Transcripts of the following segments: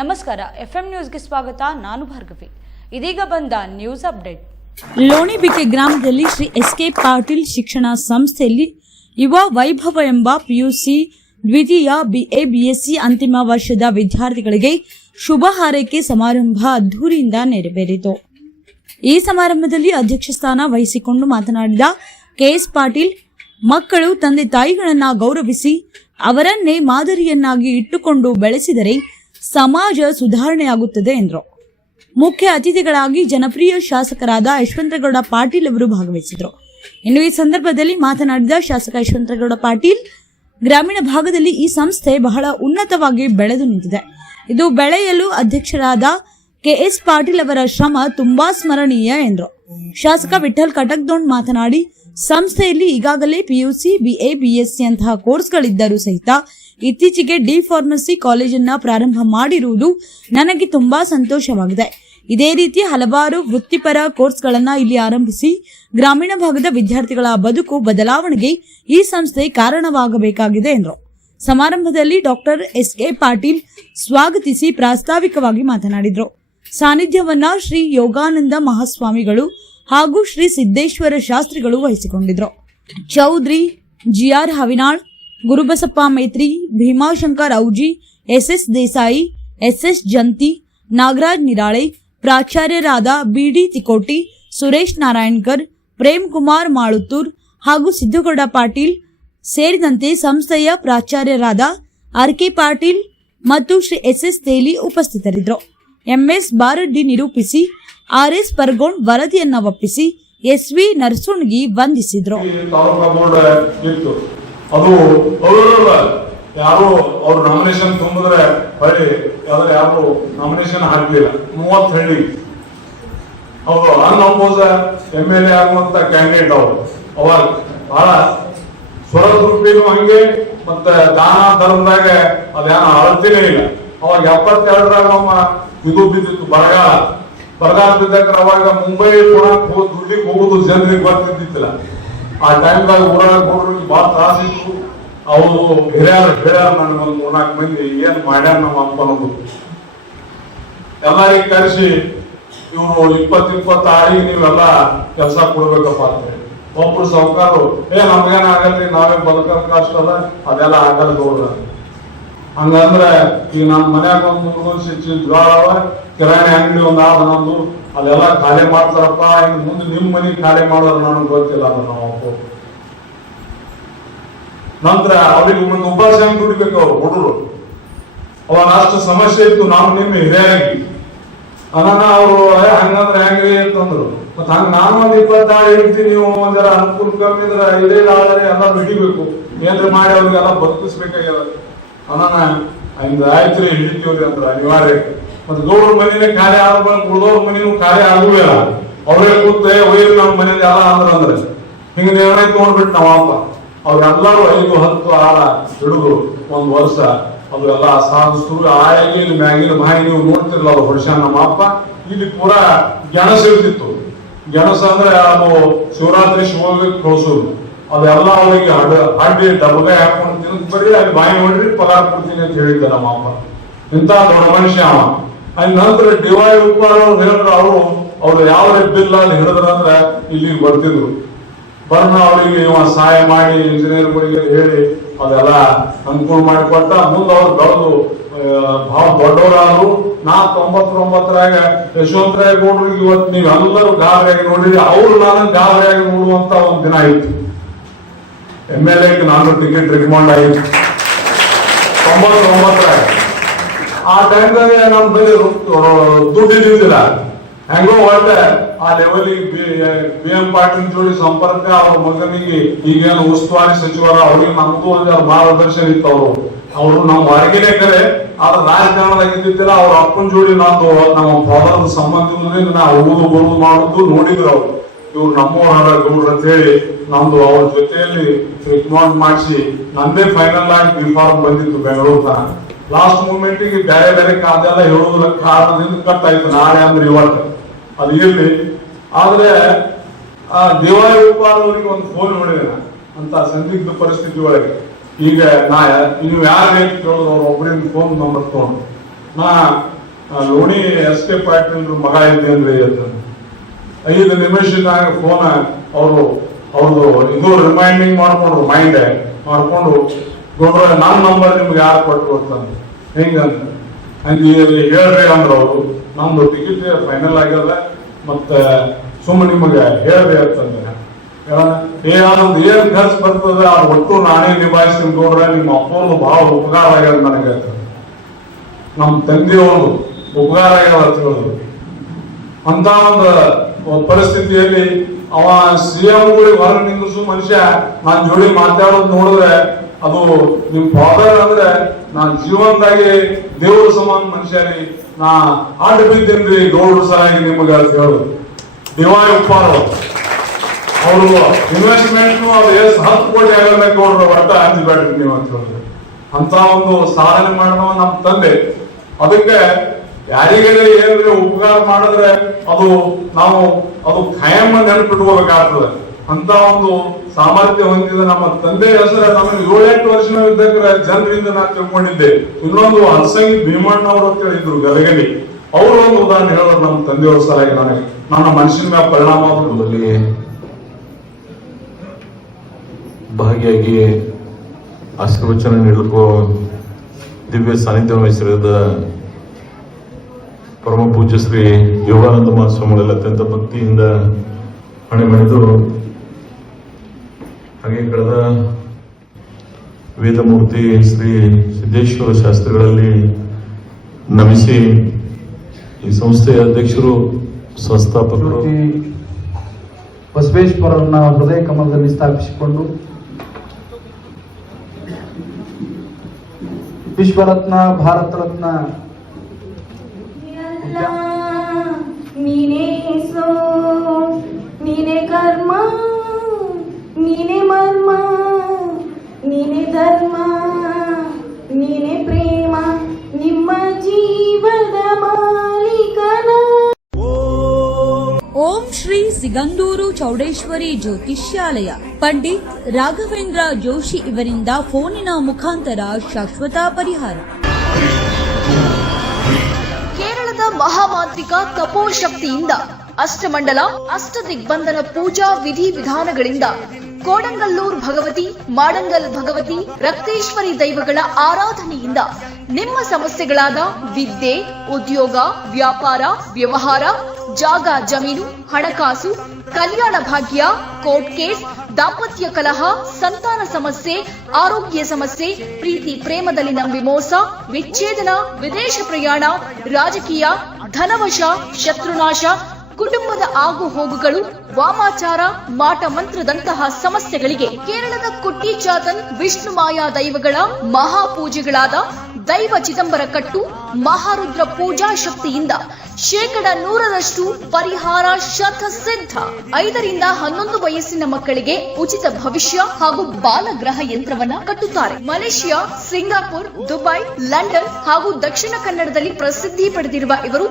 ನಮಸ್ಕಾರ, ಎಫ್ಎಂ ನ್ಯೂಸ್ಗೆ ಸ್ವಾಗತ. ನಾನು ಭಾರ್ಗವಿ. ಇದೀಗ ಬಂದ ನ್ಯೂಸ್ ಅಪ್ಡೇಟ್. ಲೋಣಿಬಿಕೆ ಗ್ರಾಮದಲ್ಲಿ ಶ್ರೀ ಎಸ್.ಕೆ. ಪಾಟೀಲ್ ಶಿಕ್ಷಣ ಸಂಸ್ಥೆಯಲ್ಲಿ ಯುವ ವೈಭವ ಎಂಬ ಪಿಯುಸಿ ದ್ವಿತೀಯ BA BSc ಅಂತಿಮ ವರ್ಷದ ವಿದ್ಯಾರ್ಥಿಗಳಿಗೆ ಶುಭ ಹಾರೈಕೆ ಸಮಾರಂಭ ಅದ್ದೂರಿಯಿಂದ ನೆರವೇರಿತು. ಈ ಸಮಾರಂಭದಲ್ಲಿ ಅಧ್ಯಕ್ಷ ಸ್ಥಾನ ವಹಿಸಿಕೊಂಡು ಮಾತನಾಡಿದ KS ಪಾಟೀಲ್, ಮಕ್ಕಳು ತಂದೆ ತಾಯಿಗಳನ್ನ ಗೌರವಿಸಿ ಅವರನ್ನೇ ಮಾದರಿಯನ್ನಾಗಿ ಇಟ್ಟುಕೊಂಡು ಬೆಳೆಸಿದರೆ ಸಮಾಜ ಸುಧಾರಣೆಯಾಗುತ್ತದೆ ಎಂದರು. ಮುಖ್ಯ ಅತಿಥಿಗಳಾಗಿ ಜನಪ್ರಿಯ ಶಾಸಕರಾದ ಯಶವಂತಗೌಡ ಪಾಟೀಲ್ ಅವರು ಭಾಗವಹಿಸಿದರು. ಇನ್ನು ಈ ಸಂದರ್ಭದಲ್ಲಿ ಮಾತನಾಡಿದ ಶಾಸಕ ಯಶವಂತಗೌಡ ಪಾಟೀಲ್, ಗ್ರಾಮೀಣ ಭಾಗದಲ್ಲಿ ಈ ಸಂಸ್ಥೆ ಬಹಳ ಉನ್ನತವಾಗಿ ಬೆಳೆದು ನಿಂತಿದೆ. ಇದು ಬೆಳೆಯಲು ಅಧ್ಯಕ್ಷರಾದ KS ಪಾಟೀಲ್ ಅವರ ಶ್ರಮ ತುಂಬಾ ಸ್ಮರಣೀಯ ಎಂದರು. ಶಾಸಕ ವಿಠಲ್ ಕಟಕ್ದೋಣ್ ಮಾತನಾಡಿ, ಸಂಸ್ಥೆಯಲ್ಲಿ ಈಗಾಗಲೇ PUC BA BSc ಅಂತಹ ಕೋರ್ಸ್ಗಳಿದ್ದರೂ ಸಹಿತ ಇತ್ತೀಚೆಗೆ ಡಿ ಫಾರ್ಮಸಿ ಕಾಲೇಜನ್ನ ಪ್ರಾರಂಭ ಮಾಡಿರುವುದು ನನಗೆ ತುಂಬಾ ಸಂತೋಷವಾಗಿದೆ. ಇದೇ ರೀತಿ ಹಲವಾರು ವೃತ್ತಿಪರ ಕೋರ್ಸ್ಗಳನ್ನ ಇಲ್ಲಿ ಆರಂಭಿಸಿ ಗ್ರಾಮೀಣ ಭಾಗದ ವಿದ್ಯಾರ್ಥಿಗಳ ಬದುಕು ಬದಲಾವಣೆಗೆ ಈ ಸಂಸ್ಥೆ ಕಾರಣವಾಗಬೇಕಾಗಿದೆ ಎಂದರು. ಸಮಾರಂಭದಲ್ಲಿ ಡಾಕ್ಟರ್ S.K. ಪಾಟೀಲ್ ಸ್ವಾಗತಿಸಿ ಪ್ರಾಸ್ತಾವಿಕವಾಗಿ ಮಾತನಾಡಿದರು. ಸಾನ್ನಿಧ್ಯವನ್ನ ಶ್ರೀ ಯೋಗಾನಂದ ಮಹಾಸ್ವಾಮಿಗಳು ಹಾಗೂ ಶ್ರೀ ಸಿದ್ದೇಶ್ವರ ಶಾಸ್ತ್ರಿಗಳು ವಹಿಸಿಕೊಂಡಿದ್ರು. Chaudhary GR ಹವಿನಾಳ್, Gurubasappa Metri, Bhimashankar ಔಜಿ, SS Desai, SS ಜಂತಿ, Nagaraj Nirale, ಪ್ರಾಚಾರ್ಯರಾದ BD ತಿಕೋಟಿ, Suresh Narayankar, Prem Kumar ಮಾಳುತ್ತೂರ್ ಹಾಗೂ ಸಿದ್ದಗೌಡ ಪಾಟೀಲ್ ಸೇರಿದಂತೆ ಸಂಸ್ಥೆಯ ಪ್ರಾಚಾರ್ಯರಾದ RK ಪಾಟೀಲ್ ಮತ್ತು ಶ್ರೀ SS ತೇಲಿ ಉಪಸ್ಥಿತರಿದ್ದರು. MS ಬಾರಡ್ಡಿ ನಿರೂಪಿಸಿ, RS ಪರ್ಗೋಣ್ ವರದಿಯನ್ನ ಒಪ್ಪಿಸಿ SV ನರಸುಣಗಿ ವಂದಿಸಿದ್ರು. ಅದು ಯಾರು ಅವ್ರ ನಾಮಿನೇಷನ್ ತುಂಬಿದ್ರೆ ಹೊಳ್ಳಿ ಯಾರು ನಾಮಿನೇಷನ್ ಹಾಕ್ಲಿಲ್ಲ. 30 ಹಳ್ಳಿ ಅವರು ಅನ್ಅಪೋಸ್ MLA ಆಗುವಂತ ಕ್ಯಾಂಡಿಡೇಟ್ ಅವರು ಅವಾಗ ಬಹಳ ಸ್ವರದ್ರೂಪಿನೂ ಹಂಗೆ ಮತ್ತೆ ದಾನ ಧರ್ಮದಾಗ ಅದೇನ ಅಳತಿನೇ ಇಲ್ಲ. ಅವಾಗ 72ರಾಗ ನಮ್ಮ ಇದು ಬಿದ್ದಿತ್ತು, ಬರಗಾಲ ಬಿದ್ದಾಗ ಅವಾಗ ಮುಂಬೈ ಪುಣೆ ದುಡ್ಲಿಕ್ಕೆ ಹೋಗುದು ಜನರಿಗೆ ಗೊತ್ತಿದ್ದಿಲ್ಲ. ಆ ಟೈಮ್ದಾಗ ಊರಾಗ ಹೋಗೋರಿಗೆ ಬಹಳ ತ್ರಾಸ ಇತ್ತು. ಅವರು ಹೇಳ್ಯಾರ ನನಗೊಂದು 3-4 ಮಂದಿ ಏನ್ ಮಾಡ್ಯಾರ ನಮ್ಮ ಅಪ್ಪ ಅನ್ನೋದು. ಎಲ್ಲರಿಗೆ ಕರೆಸಿ ಇವ್ರು 20-26 ನೀವೆಲ್ಲ ಕೆಲಸ ಕೊಡ್ಬೇಕಪ್ಪ ಅಂತ ಹೇಳಿ ಒಬ್ರು ಸಾಹುಕಾರು, ನಮ್ಗೇನ ಆಗಲ್ರಿ, ನಾವೇ ಬದುಕಲ್ ಕಷ್ಟ ಅದ, ಅದೆಲ್ಲ ಆಗಲ್ಲ ನೋಡ್ರ. ಹಂಗಂದ್ರೆ ಈಗ ನಮ್ಮ ಮನ್ಯಾಗ ಒಂದು 3 ವರ್ಷ ಜ್ವಾಳ ಅವ, ಕಿರಾಣಿ ಅಂಗಡಿ ಒಂದ್ ಆದ ನಮ್ದು, ಅದೆಲ್ಲ ಖಾಲಿ ಮಾಡ್ತಾರಪ್ಪ. ಇನ್ನು ಮುಂದೆ ನಿಮ್ ಮನಿ ಖಾಲಿ ಮಾಡೋದು ನನಗೆ ಗೊತ್ತಿಲ್ಲ ಅದ ನಾವು. ನಂತರ ಅವ್ರಿಗೆ ಒಂದು ಉಪವಾಸ ಹೆಂಗ್ ದುಡಿಬೇಕು ಅವ್ರು ಹುಡುಗರು. ಅವಾಗ ಅಷ್ಟು ಸಮಸ್ಯೆ ಇತ್ತು. ನಾವು ನಿಮ್ಮ ಹಿರಿಯರಾಗಿ ಅದನ್ನ ಅವರು ಹಂಗಂದ್ರೆ ಹೆಂಗ್ರಿ ಅಂತಂದ್ರು. ಮತ್ ಹಂಗ ನಾನು ಒಂದ್ 26 ಹೇಳ್ತೀನಿ, ನೀವು ಒಂದರ ಅನುಕೂಲ ಕಮ್ಮಿ ಇದ್ರೆ ಇದೇ ಆದ್ರೆ ಎಲ್ಲ ಹಿಡಿಬೇಕು, ಏನ್ರಿ ಮಾಡಿ ಅವ್ರಿಗೆಲ್ಲ ಬದುಕಿಸ್ಬೇಕಾಗ್ಯದ. ಅದನ್ನ ಹಂಗ ಆಯ್ತ್ರಿ ಹಿಡಿತೀವ್ರಿ ಅಂದ್ರ ಅನಿವಾರ್ಯ. ಮತ್ತೆ ಗೌಡ್ರ ಮನಿನೇ ಖಾಲಿ ಆದ ಉಳಿದವ್ರ ಮನಿನೂ ಖಾಲಿ ಆಗುವಿಲ್ಲ. ಅವ್ರೇ ಕೂತೆ ಒಯ್ರಿ ನಮ್ಮ ಮನೇಲಿ ಎಲ್ಲ ಅಂದ್ರೆ ಹಿಂಗ ನಿರ್ಣಯ ನೋಡ್ಬಿಟ್ಟು ನಾವಪ್ಪ ಅವ್ರೆಲ್ಲರೂ 5-10 ಆಳ ಹಿಡಿದು 1 ವರ್ಷ ಅದು ಎಲ್ಲ ಸಾಧಿಸಿದ್ರು. ಆಯಾಗಿ ಮ್ಯಾಗಿನ ಬಾಯಿ ನೀವು ನೋಡ್ತಿರ್ಲ ಅವ್ರು ಹೊಡ್ಸ ನಮ್ಮ ಅಪ್ಪ. ಇಲ್ಲಿ ಪೂರಾ ಗೆಣಸ ಇರ್ತಿತ್ತು. ಗೆಣಸ ಅಂದ್ರೆ ಅದು ಶಿವರಾತ್ರಿ ಶಿವಲಿಗೆ ಕಳ್ಸೋದು. ಅದೆಲ್ಲ ಅವರಿಗೆ ಹಡ್ಡಿ ಡಬ್ಬೆ ಹಾಕೊಂಡು ತಿಂದು ಬರೀ ಅಲ್ಲಿ ಬಾಯಿ ನೋಡ್ರಿ ಪಗಾರ ಕೊಡ್ತೀನಿ ಅಂತ ಹೇಳಿದ್ದ ನಮ್ಮ ಅಪ್ಪ. ಇಂತ ದೊಡ್ಡ ಮನುಷ್ಯ ಅವ. ಅಲ್ಲಿ ನಂತರ DY ಉಪ್ಪಾರ ಅವ್ರು ಹೇಳಿದ್ರು, ಅವ್ರು ಯಾವ ಬಿಲ್ ಅಲ್ಲಿ ಹಿಡಿದ್ರ ಅಂದ್ರೆ ಇಲ್ಲಿಗೆ ಬರ್ತಿದ್ರು. ಬರ್ನ ಅವರಿಗೆ ಸಹಾಯ ಮಾಡಿ ಇಂಜಿನಿಯರ್ಗಳಿಗೆ ಹೇಳಿ ಅದೆಲ್ಲ ಅನುಕೂಲ ಮಾಡಿಕೊಟ್ಟ. ಮುಂದೆ ಅವ್ರು ಬೆಳೆದು ಬಹಳ ದೊಡ್ಡವರಾದ್ರು. 99ರಾಗ ಯಶವಂತರಾಯ ಗೌಡ್ರಿಗೆ ಇವತ್ತು ನೀವೆಲ್ಲರೂ ಗಾಬರಿಯಾಗಿ ನೋಡಿದ್ರಿ. ಅವ್ರು ನಾನು ಗಾಬರಿಯಾಗಿ ನೋಡುವಂತ ಒಂದ್ ದಿನ ಇತ್ತು. MLA ನಾನು ಟಿಕೆಟ್ ರಿಕಮೆಂಡ್ ಆಯಿತು 99ರಾಗ. ಆ ಟೈಮ್ದಾಗ ನಮ್ಮ ಬಳಿ ದುಡ್ಡು ಇದ್ದಿಲ್ಲ. ಹೆಂಗೋ ಒಳ್ಳೆ ಆ ಲೆವೆಲಿಗೆ BM ಪಾಟೀಲ್ ಜೋಡಿ ಸಂಪರ್ಕ. ಅವ್ರ ಮಗನಿಗೆ ಈಗೇನು ಉಸ್ತುವಾರಿ ಸಚಿವರ ಅವ್ರಿಗೆ ನಮ್ದು ಒಂದು ಮಾರ್ಗದರ್ಶನ ಇತ್ತು. ಅವರು ನಮ್ಮ ಹೊರಗಿನೇ ಕರೆ ಆದ್ರೆ ರಾಜಕಾರಣದಾಗಿದ್ದಿಲ್ಲ. ಅವ್ರ ಅಪ್ಪನ ಜೋಡಿ ನಂದು ನಮ್ಮ ಫಾದರ್ ಸಂಬಂಧ ನಾವು ಹೋಗುದು ಬರುದು ಮಾಡುದು ನೋಡಿದ್ರು. ಅವ್ರು ಇವ್ರು ನಮ್ಮವ್ರ ಗೌಡ್ರ ಅಂತ ಹೇಳಿ ನಮ್ದು ಅವ್ರ ಜೊತೆಯಲ್ಲಿ ರಿಕಮೆಂಡ್ ಮಾಡಿಸಿ ನಂದೇ ಫೈನಲ್ ಆಗಿ B.Pharm ಬಂದಿತ್ತು ಬೆಂಗಳೂರು ತನ. ಲಾಸ್ಟ್ ಮೂಮೆಂಟಿಗೆ ಬೇರೆ ಅದೆಲ್ಲ ಹೇಳುವುದರ ಕಾರಣದಿಂದ ಕಟ್ ಆಯ್ತು. ನಾಳೆ ಅಂದ್ರೆ ಇವತ್ತು ಅದು ಇರ್ಲಿ. ಆದ್ರೆ ಆ DY ಉಪ್ಪಾರ ಅವರಿಗೆ ಒಂದು ಫೋನ್ ನೋಡಿದೆ ಅಂತ ಸಂದಿಗ್ಧ ಪರಿಸ್ಥಿತಿ ಒಳಗೆ. ಈಗ ನೀವು ಯಾರು ಕೇಳಿದ್ರು ಅವ್ರು ಒಬ್ಬರಿಂದ ಫೋನ್ ನಂಬರ್ ತಗೊಂಡು ನಾ ಲೋಣಿ ಎಸ್ ಕೆ ಪಾಟೀಲ್ ಮಗ ಇದ್ದೇನ್ರಿ ಅಂತ 5 ನಿಮಿಷದಾಗ ಫೋನ್ ಅವ್ರದ್ದು ಇದು ರಿಮೈಂಡಿಂಗ್ ಮಾಡ್ಕೊಂಡ್ರು ಮೈಂಡ್ ಮಾಡ್ಕೊಂಡು ಗೌಡ್ರ ನನ್ನ ನಂಬರ್ ನಿಮ್ಗೆ ಯಾರು ಕೊಟ್ಟರು ಅಂತಂದು ಹೆಂಗಂತ ಅಲ್ಲಿ ಹೇಳ್ರಿ ಅಂದ್ರ ಅವರು ನಮ್ದು ಟಿಕೆಟ್ ಫೈನಲ್ ಆಗ್ಯದ ಮತ್ತೆ ಸುಮ್ಮನೆ ನಿಮಗೆ ಹೇಳ್ರಿ ಅಂತಂದ್ರೆ ಅದೊಂದು ಏನ್ ಖರ್ಚು ಬರ್ತದೆ ಅದು ಒಟ್ಟು ನಾನೇ ನಿಭಾಯಿಸ್ತೀನಿ ಗೌಡ್ರ ನಿಮ್ಮ ಅಪ್ಪವ್ರದ್ದು ಬಹಳ ಉಪಕಾರ ಆಗ್ಯದ ನನಗೆ ನಮ್ಮ ತಂದೆಯವರು ಉಪಕಾರ ಆಗ್ಯದ ಅಂತ ಹೇಳಿದ್ರು. ಅಂತ ಒಂದು ಪರಿಸ್ಥಿತಿಯಲ್ಲಿ ಅವ ಸಿಎಂ ಗಳಿಗೆ ಹೊರಗೆ ನಿಂದಿಸು ಮನುಷ್ಯ ನಾನ್ ಜೋಡಿ ಮಾತಾಡೋದು ನೋಡಿದ್ರೆ ಅದು ನಿಮ್ ಫಾದರ್ ಅಂದ್ರೆ ನಾನ್ ಜೀವನದಾಗಿ ದೇವ್ರ ಸಮಾನ ಮನುಷ್ಯರಿ ನಾ ಆಟ ಬಿದ್ದೇನ್ರಿ ಗೌಡ್ರ ಸಲುವಾಗಿ ನಿಮಗೆ ಅಂತ ಹೇಳುದು. ದಿವಾಳಿ ಉಪ್ಪಾರ ಅವರು ಇನ್ವೆಸ್ಟ್ಮೆಂಟ್ ಅದು ಎಷ್ಟು 10 ಕೋಟಿ ಆಗಲ್ಲ ಗೌಡ್ರ ಒಟ್ಟ ಹಂಚಬೇಡ್ರಿ ನೀವು ಅಂತ ಹೇಳಿದ್ರು. ಅಂತ ಒಂದು ಸಾಧನೆ ಮಾಡಿದವ ನಮ್ಮ ತಂದೆ. ಅದಕ್ಕೆ ಯಾರಿಗೆಲ್ಲ ಏನ್ರಿ ಉಪಕಾರ ಮಾಡಿದ್ರೆ ಅದು ನಾವು ಅದು ಖಾಯಂ ನೆನಪಿಟ್ಕೋಬೇಕಾಗ್ತದೆ. ಅಂತ ಒಂದು ಸಾಮರ್ಥ್ಯ ಹೊಂದಿದ ನಮ್ಮ ತಂದೆ ಹೆಸರ ನಮಗೆ 7-8 ವರ್ಷವಿದ್ದಾಗ ಜನರಿಂದ ನಾ ತಿಳ್ಕೊಂಡಿದ್ದೆ. ಇನ್ನೊಂದು ಹಲಸಂಗಿ ಭೀಮಣ್ಣ ಅವರು ಅಂತ ಹೇಳಿದ್ರು ಗದಗಲಿ, ಅವರು ಒಂದು ಉದಾಹರಣೆ ಹೇಳೋರು ನಮ್ಮ ತಂದೆಯವರ ಸಲುವಾಗಿ ನನಗೆ ನನ್ನ ಮನಸ್ಸಿನ ಮೇಲೆ ಪರಿಣಾಮ ಅಲ್ಲಿ ಭಾಗಿಯಾಗಿ ಆಶೀರ್ವಚನ ನೀಡಲಿಕ್ಕೂ ದಿವ್ಯ ಸಾನ್ನಿಧ್ಯ ವಹಿಸಿರದ ಪರಮ ಪೂಜ್ಯ ಶ್ರೀ ಯೋಗಾನಂದ ಮಹಾಸ್ವಾಮಿಗಳಲ್ಲಿ ಅತ್ಯಂತ ಭಕ್ತಿಯಿಂದ ಹಣೆ ಮೆಳೆದು ಹಾಗೆ ಕಳೆದ ವೇದಮೂರ್ತಿ ಶ್ರೀ ಸಿದ್ದೇಶ್ವರ ಶಾಸ್ತ್ರಿಗಳಲ್ಲಿ ನಮಿಸಿ ಈ ಸಂಸ್ಥೆಯ ಅಧ್ಯಕ್ಷರು ಸಂಸ್ಥಾಪಕರು ಬಸವೇಶ್ವರರನ್ನ ಹೃದಯ ಕಮಲದಲ್ಲಿ ಸ್ಥಾಪಿಸಿಕೊಂಡು ವಿಶ್ವರತ್ನ ಭಾರತ ರತ್ನ ನೀನೇ ಸೋ ನೀನೇ ಕರ್ಮ ನೀನೇ ಮರ್ಮ ನೀನೇ ಧರ್ಮ ನೀನೇ ಪ್ರೇಮ ನಿಮ್ಮ ಜೀವದ ಮಾಲೀಕನ. ಓಂ ಶ್ರೀ ಸಿಗಂದೂರು ಚೌಡೇಶ್ವರಿ ಜ್ಯೋತಿಷ್ಯಾಲಯ ಪಂಡಿತ್ ರಾಘವೇಂದ್ರ ಜೋಶಿ ಇವರಿಂದ ಫೋನಿನ ಮುಖಾಂತರ ಶಾಶ್ವತ ಪರಿಹಾರ. ಕೇರಳದ ಮಹಾಮಾಂತ್ರಿಕ ತಪೋಶಕ್ತಿಯಿಂದ ಅಷ್ಟಮಂಡಲ ಅಷ್ಟದಿಗ್ಬಂಧನ ಪೂಜಾ ವಿಧಿ ವಿಧಾನಗಳಿಂದ ಕೋಡಂಗಲ್ಲೂರ್ ಭಗವತಿ, ಮಾಡಂಗಲ್ ಭಗವತಿ, ರಕ್ತೇಶ್ವರಿ ದೈವಗಳ ಆರಾಧನೆಯಿಂದ ನಿಮ್ಮ ಸಮಸ್ಯೆಗಳಾದ ವಿದ್ಯೆ, ಉದ್ಯೋಗ, ವ್ಯಾಪಾರ, ವ್ಯವಹಾರ, ಜಾಗ ಜಮೀನು, ಹಣಕಾಸು, ಕಲ್ಯಾಣ ಭಾಗ್ಯ, ಕೋರ್ಟ್ ಕೇಸ್, ದಾಂಪತ್ಯ ಕಲಹ, ಸಂತಾನ ಸಮಸ್ಯೆ, ಆರೋಗ್ಯ ಸಮಸ್ಯೆ, ಪ್ರೀತಿ ಪ್ರೇಮದಲ್ಲಿ ನಂಬಿ ಮೋಸ, ವಿಚ್ಛೇದನ, ವಿದೇಶ ಪ್ರಯಾಣ, ರಾಜಕೀಯ, ಧನವಶ, ಶತ್ರುನಾಶ, ಕುಟುಂಬದ ಆಗು ಹೋಗುಗಳು, ವಾಮಾಚಾರ, ಮಾಟ ಮಂತ್ರದಂತಹ ಸಮಸ್ಯೆಗಳಿಗೆ ಕೇರಳದ ಕುಟ್ಟಿ ಚಾತನ್ ವಿಷ್ಣು ಮಾಯಾ ದೈವಗಳ ಮಹಾಪೂಜೆಗಳಾದ ದೈವ ಚಿದಂಬರ ಕಟ್ಟು, ಮಹಾರುದ್ರ ಪೂಜಾ ಶಕ್ತಿಯಿಂದ 100% ಪರಿಹಾರ ಶತಸಿದ್ಧ. 5 ರಿಂದ 11 ವಯಸ್ಸಿನ ಮಕ್ಕಳಿಗೆ ಉಚಿತ ಭವಿಷ್ಯ ಹಾಗೂ ಬಾಲಗ್ರಹ ಯಂತ್ರವನ್ನ ಕಟ್ಟುತ್ತಾರೆ. ಮಲೇಷಿಯಾ, ಸಿಂಗಾಪುರ್, ದುಬೈ, ಲಂಡನ್ ಹಾಗೂ ದಕ್ಷಿಣ ಕನ್ನಡದಲ್ಲಿ ಪ್ರಸಿದ್ಧಿ ಪಡೆದಿರುವ ಇವರು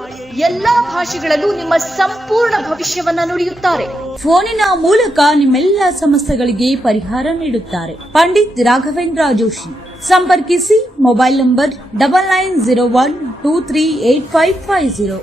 ಎಲ್ಲಾ ಭಾಷೆಗಳಲ್ಲೂ ನಿಮ್ಮ ಸಂಪೂರ್ಣ ಭವಿಷ್ಯವನ್ನ ನುಡಿಯುತ್ತಾರೆ. ಫೋನಿನ ಮೂಲಕ ನಿಮ್ಮೆಲ್ಲ ಸಮಸ್ಯೆಗಳಿಗೆ ಪರಿಹಾರ ನೀಡುತ್ತಾರೆ. ಪಂಡಿತ್ ರಾಘವೇಂದ್ರ ಜೋಶಿ. ಸಂಪರ್ಕಿಸಿ ಮೊಬೈಲ್ ನಂಬರ್ 9901238550.